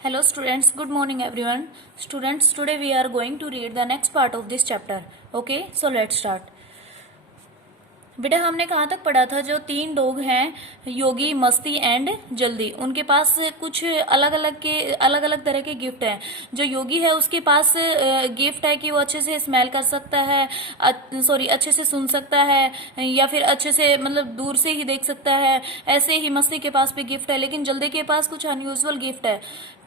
Hello students, good morning everyone. Students, today we are going to read the next part of this chapter. Okay, so let's start. बेटा हमने कहाँ तक पढ़ा था? जो तीन लोग हैं, योगी, मस्ती एंड जल्दी, उनके पास कुछ अलग अलग तरह के गिफ्ट हैं. जो योगी है उसके पास गिफ्ट है कि वो अच्छे से स्मेल कर सकता है, अच्छे से सुन सकता है, या फिर अच्छे से मतलब दूर से ही देख सकता है. ऐसे ही मस्ती के पास भी गिफ्ट है, लेकिन जल्दी के पास कुछ अनयूजुअल गिफ्ट है.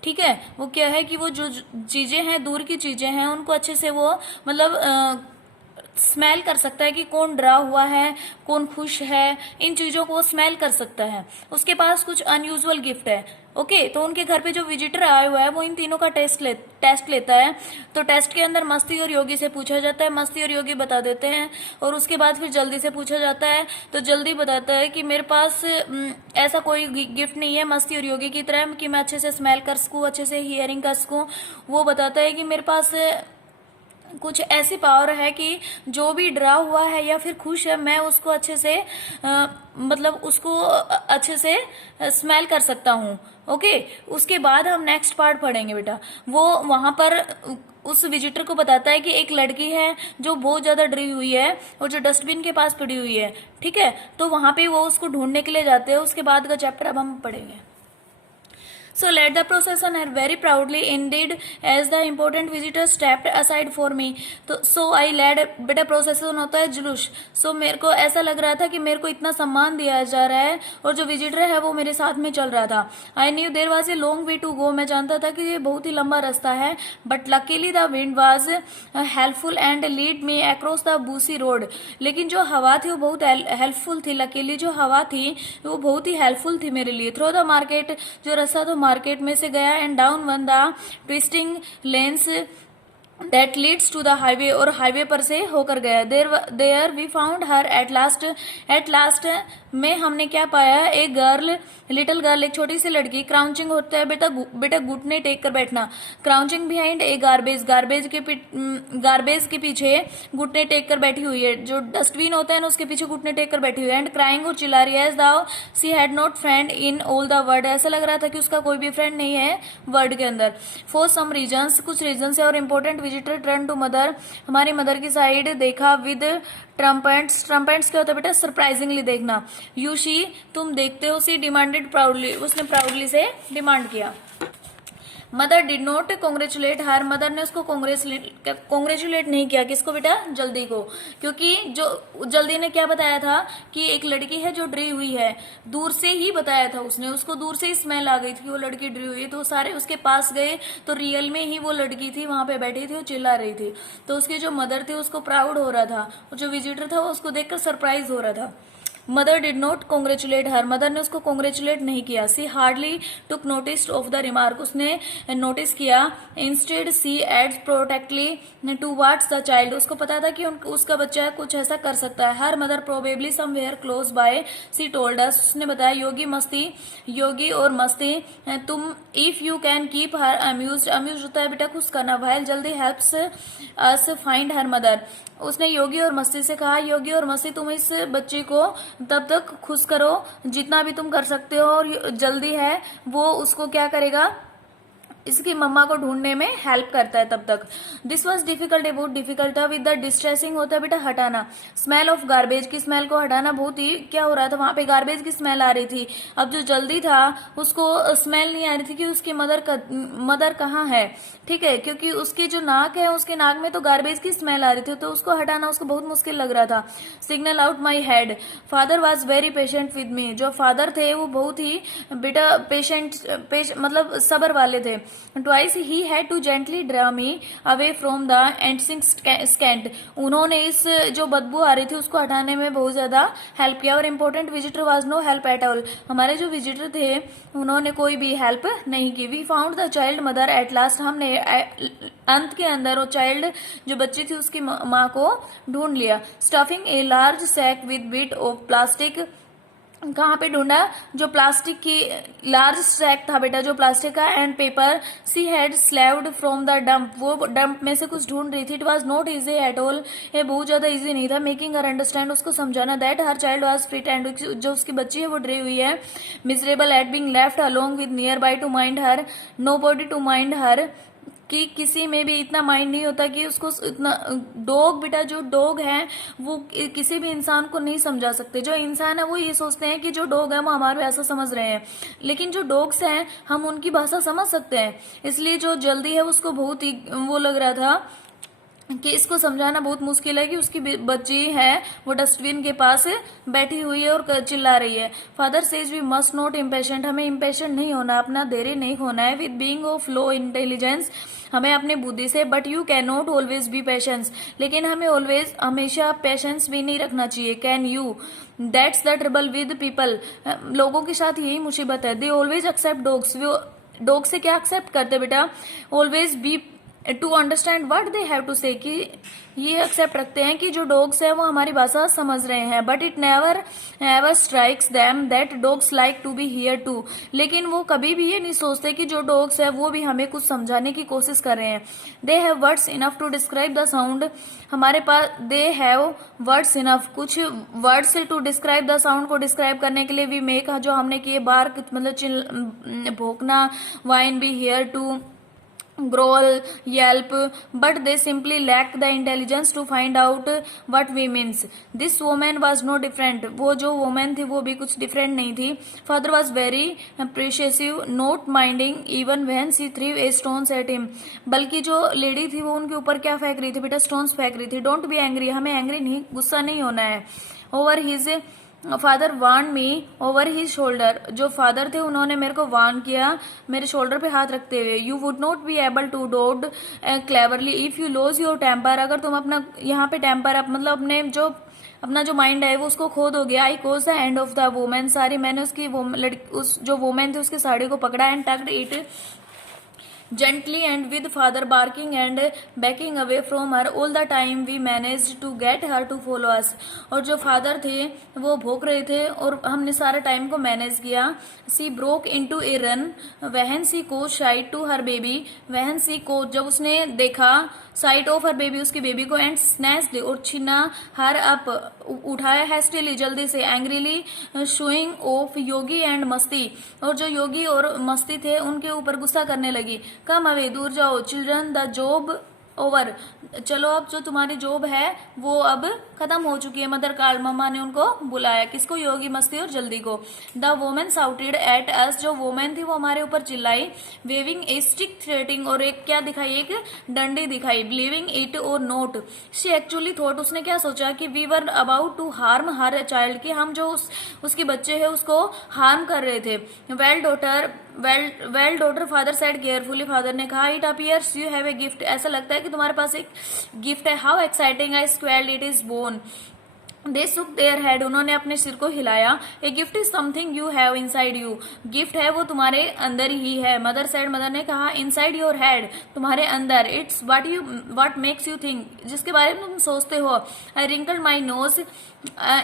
ठीक है, वो क्या है कि वो जो चीजें हैं, दूर की चीजें हैं, उनको अच्छे से वो मतलब स्मेल कर सकता है कि कौन डरा हुआ है, कौन खुश है. इन चीजों को स्मेल कर सकता है. उसके पास कुछ अनयूजुअल गिफ्ट है. ओके, तो उनके घर पे जो विजिटर आया हुआ है वो इन तीनों का टेस्ट लेता है. तो टेस्ट के अंदर मस्ती और योगी से पूछा जाता है. मस्ती और योगी बता देते हैं, और उसके बाद फिर जल्दी से पूछा जाता है. तो जल्दी बताता है कि मेरे पास ऐसा कोई गिफ्ट नहीं है मस्ती और योगी की तरह कि मैं अच्छे से स्मेल कर सकूं, अच्छे से हियरिंग कर सकूं. वो बताता है कि मेरे पास कुछ ऐसी पावर है कि जो भी डरा हुआ है या फिर खुश है, मैं उसको अच्छे से मतलब उसको अच्छे से स्मेल कर सकता हूँ. ओके, उसके बाद हम नेक्स्ट पार्ट पढ़ेंगे बेटा. वो वहां पर उस विजिटर को बताता है कि एक लड़की है जो बहुत ज्यादा डरी हुई है और जो डस्टबिन के पास पड़ी हुई है. ठीक है, तो वहां पे वो उसको ढूंढने के लिए जाते हैं. उसके बाद का चैप्टर अब हम पढ़ेंगे. So led the procession and very proudly indeed as the important visitor stepped aside for me. तो so I led, बेटा प्रोसेसन होता है जुलूस. so मेरे को ऐसा लग रहा था कि मेरे को इतना सम्मान दिया जा रहा है और जो विजिटर है वो मेरे साथ में चल रहा था. I knew there was a long way to go. मैं जानता था कि ये बहुत ही लंबा रास्ता है. but luckily the wind was helpful and lead me across the busy road. लेकिन जो हवा थी वो बहुत हेल्पफुल थी. लकीली जो हवा थी वो बहुत ही हेल्पफुल थी मेरे लिए. थ्रू द मार्केट, जो रास्ता तो मार्केट में से गया, and down one the twisting lanes that leads to the highway, और हाईवे पर से होकर गया. There we found her at last में हमने क्या पाया? एक गर्ल, लिटिल गर्ल, एक छोटी सी लड़की. क्राउचिंग होता है बेटा घुटने टेक कर बैठना. क्राउचिंग बिहाइंड ए गार्बेज के पीछे घुटने टेक कर बैठी हुई है. जो डस्टबिन होता है ना उसके पीछे घुटने टेक कर बैठी हुई है. एंड क्राइंग, और चिल्ला रही है. As though she had not friend in all the world. ऐसा लग रहा था कि उसका कोई भी फ्रेंड नहीं है वर्ल्ड के अंदर. फॉर सम रीजन्स, कुछ रीजन है. और important visitor turn to mother, हमारी मदर की साइड देखा. विद ट्रम्पेट्स क्या होता है बेटा? सरप्राइजिंगली देखना. यू शी, तुम देखते हो. सी डिमांडेड प्राउडली, उसने प्राउडली से डिमांड किया. Mother did not congratulate her, mother ने उसको कॉन्ग्रेचुलेट नहीं किया. किसको बेटा? जल्दी को. क्योंकि जो जल्दी ने क्या बताया था कि एक लड़की है जो डरी हुई है. दूर से ही बताया था उसने, उसको दूर से ही स्मेल आ गई थी कि वो लड़की डरी हुई है. तो सारे उसके पास गए तो रियल में ही वो लड़की थी, वहां पे बैठी थी, वो चिल्ला रही थी. तो उसकी जो मदर थी उसको प्राउड हो रहा था, और जो विजिटर था वो उसको देखकर सरप्राइज हो रहा था. Mother did not congratulate her, mother ने उसको कॉन्ग्रेचुलेट नहीं किया. She hardly took notice of the remark, उसने नोटिस किया. Instead she edged protectively towards the child, उसको पता था कि उसका बच्चा कुछ ऐसा कर सकता है. Her mother probably somewhere close by she told us, उसने बताया. योगी और मस्ती, तुम if you can keep her amuse होता है बेटा खुश करना. वाइल जल्दी helps us find her mother, उसने योगी और मस्ती से कहा. योगी और मस्ती, तुम इस बच्चे को तब तक खुश करो जितना भी तुम कर सकते हो, और जल्दी है वो उसको क्या करेगा? इसकी मम्मा को ढूंढने में हेल्प करता है तब तक. दिस वॉज डिफिकल्ट, बहुत डिफिकल्ट था. विद द डिस्ट्रेसिंग होता है बेटा हटाना. स्मेल ऑफ गार्बेज, की स्मेल को हटाना बहुत ही क्या हो रहा था? वहां पे गार्बेज की स्मेल आ रही थी. अब जो जल्दी था उसको स्मेल नहीं आ रही थी कि उसकी मदर कहाँ है. ठीक है, क्योंकि उसकी जो नाक है उसके नाक में तो गार्बेज की स्मेल आ रही थी, तो उसको हटाना उसको बहुत मुश्किल लग रहा था. Signal out my head. Father was very patient with me, जो फादर थे वो बहुत ही बेटा पेशेंट मतलब सबर वाले थे. Twice he had to gently draw me away from the enticing scent. उन्होंने इस जो बदबू आ रही थी उसको हटाने में बहुत ज्यादा हेल्प किया. और important visitor was no help at all, हमारे जो विजिटर थे उन्होंने कोई भी हेल्प नहीं की. We found the child mother at last, हमने अंत के अंदर वो चाइल्ड जो बच्ची थी उसकी माँ को ढूंढ लिया. Stuffing a large sack with bit of plastic कहाँ पे ढूंढा, जो प्लास्टिक की लार्ज स्टैक था बेटा जो प्लास्टिक का, and paper she had salvaged from the dump, वो डंप में से कुछ ढूंढ रही थी। It was not easy at all, ये बहुत ज्यादा इजी नहीं था। मेकिंग हर अंडरस्टैंड, उसको समझाना, that her child was fright and, जो उसकी बच्ची है वो डरी हुई है, miserable at being left alone with near by to mind her, nobody to mind her, कि किसी में भी इतना माइंड नहीं होता कि उसको इतना। डॉग बेटा, जो डॉग है वो किसी भी इंसान को नहीं समझा सकते। जो इंसान है वो ये सोचते हैं कि जो डॉग है वो हमारे भाषा समझ रहे हैं, लेकिन जो डॉग्स हैं हम उनकी भाषा समझ सकते हैं। इसलिए जो जल्दी है उसको बहुत ही वो लग रहा था कि इसको समझाना बहुत मुश्किल है कि उसकी बच्ची है वो डस्टबिन के पास बैठी हुई है और चिल्ला रही है। Father says we must not impatient, हमें इम्पेशेंट नहीं होना, अपना देरी नहीं होना है। With being of low intelligence, हमें अपनी बुद्धि से, but you can not always be patience, लेकिन हमें ऑलवेज हमेशा पेशेंस भी नहीं रखना चाहिए। Can you, that's the trouble with people, लोगों के साथ यही मुसीबत है। दे ऑलवेज एक्सेप्ट डॉग्स, वो डॉग से क्या एक्सेप्ट करते बेटा, always B to understand what they have to say, कि ये एक्सेप्ट रखते हैं कि जो डॉग्स है वो हमारी भाषा समझ रहे हैं। But it never ever strikes them that dogs like to be here too, लेकिन वो कभी भी ये नहीं सोचते कि जो डॉग्स है वो भी हमें कुछ समझाने की कोशिश कर रहे हैं। They have words enough to describe the sound, हमारे पास दे हैव वर्ड्स इनफ, कुछ words to describe the sound को डिस्क्राइब करने के लिए वी मेक, जो हमने किए बार्क मतलब भोंकना, whine be here too, growl, yelp, but they simply lacked the intelligence to find out what we means. This woman was no different, वो जो woman थी वो भी कुछ different नहीं थी। Father was very appreciative, not minding even when she threw a stones at him, बल्कि जो लेडी थी वो उनके ऊपर क्या फेंक रही थी बेटा, स्टोन्स फेंक रही थी। Don't be angry, हमें एंग्री नहीं, गुस्सा नहीं होना है। Over his father warn me over his shoulder, जो फादर थे उन्होंने मेरे को वार्न किया मेरे शोल्डर पे हाथ रखते हुए। You would not be able to dodge cleverly if you lose your temper, अगर तुम अपना यहाँ पे टेम्पर मतलब अपना जो माइंड है वो उसको खो दोगे। I caught the end of the women sari, मैंने उसकी उस जो वुमेन थी उसकी साड़ी को पकड़ा, and tucked it gently and with father barking and backing away from her, all the time we managed to get her to follow us, और जो फादर थे वो भोंक रहे थे और हमने सारा टाइम को मैनेज किया। सी ब्रोक इनटू ए रन वहन सी को साइट टू हर बेबी, वहन सी को जब उसने देखा साइट ऑफ हर बेबी उसकी बेबी को, एंड स्नैच्ड और छीना हर अप उठाया, हैस्टिली जल्दी से, angrily showing off Yogi and मस्ती, और जो योगी और मस्ती थे उनके ऊपर गुस्सा करने लगी। कम अवे, दूर जाओ, चिल्ड्रन द जॉब ओवर, चलो अब जो तुम्हारी जॉब है वो अब खत्म हो चुकी है। मदर कॉल, मम्मा ने उनको बुलाया, किसको, योगी मस्ती और जल्दी को। The women shouted at us, जो वोमेन थी वो हमारे ऊपर चिल्लाई। वेविंग ए स्टिक थ्रेटिंग, और एक क्या दिखाई, एक डंडी दिखाई। बिलीविंग इट और नोट, शी एक्चुअली थॉट, उसने क्या सोचा कि we were about to harm her child, कि हम जो उसके बच्चे है उसको हार्म कर रहे थे। Well daughter father said carefully, father ने कहा, it appears you have a gift, ऐसा लगता है कि तुम्हारे पास एक गिफ्ट है। How exciting, I squealed it is bone, they shook their head, उन्होंने अपने सिर को हिलाया। A gift is something you have inside you, gift है वो तुम्हारे अंदर ही है। मदर सेड, मदर ने कहा, इनसाइड योर हेड, तुम्हारे अंदर। It's what makes you think, जिसके बारे में तुम सोचते हो। I wrinkled my nose,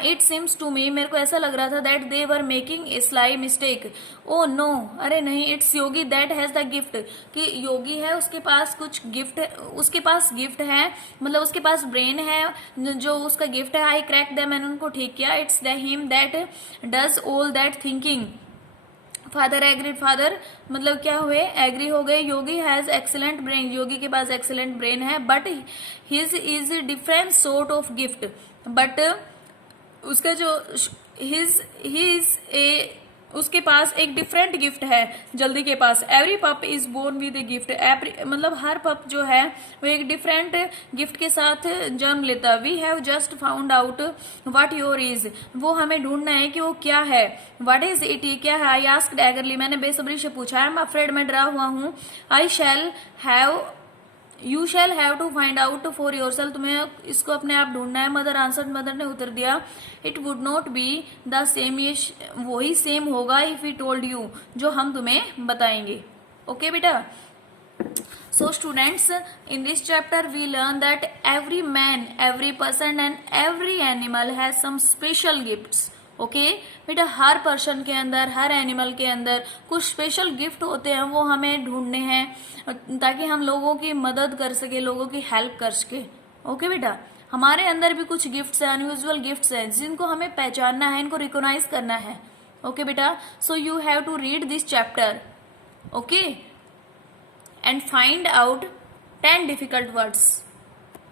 it seems to me, मेरे को ऐसा लग रहा था, that they were making a sly mistake. Oh no, अरे नहीं, it's Yogi that has the gift, कि योगी है उसके पास कुछ गिफ्ट, उसके पास गिफ्ट है, मतलब उसके पास ब्रेन है जो उसका गिफ्ट है। आई क्रैक दैम, मैंने उनको ठीक किया। It's the him that does all that thinking. Father agreed, father मतलब क्या हुए, एग्री हो गए। योगी हैज एक्सीलेंट ब्रेन, योगी के पास एक्सीलेंट ब्रेन है, but his is different sort of gift, but उसका जो उसके पास एक डिफरेंट गिफ्ट है जल्दी के पास। Every pup is born with a gift, मतलब हर पप जो है वो एक डिफरेंट गिफ्ट के साथ जन्म लेता। We have just found out what your is, वो हमें ढूंढना है कि वो क्या है। व्हाट इज इट, ये क्या है। आई आस्क्ड एगरली, मैंने बेसब्री से पूछा। आई एम अफ्रेड, मैं डरा हुआ हूँ। I shall have, you shall have to find out for yourself, तुम्हें इसको अपने आप ढूंढना है। मदर आंसर्ड, मदर ने उत्तर दिया, it would not be the same, ये वही सेम होगा, इफ वी टोल्ड यू, जो हम तुम्हें बताएंगे। ओके बेटा। So students, in this chapter we learn that every man, every person and every animal has some special gifts. Okay बेटा, हर person के अंदर, हर एनिमल के अंदर कुछ स्पेशल गिफ्ट होते हैं, वो हमें ढूंढने हैं ताकि हम लोगों की मदद कर सके, लोगों की हेल्प कर सके। ओके बेटा, हमारे अंदर भी कुछ गिफ्ट्स हैं, अनयूजुअल गिफ्ट्स हैं, जिनको हमें पहचानना है, इनको रिकॉग्नाइज करना है। ओके बेटा, so you have to read this chapter, okay, and find out 10 difficult words.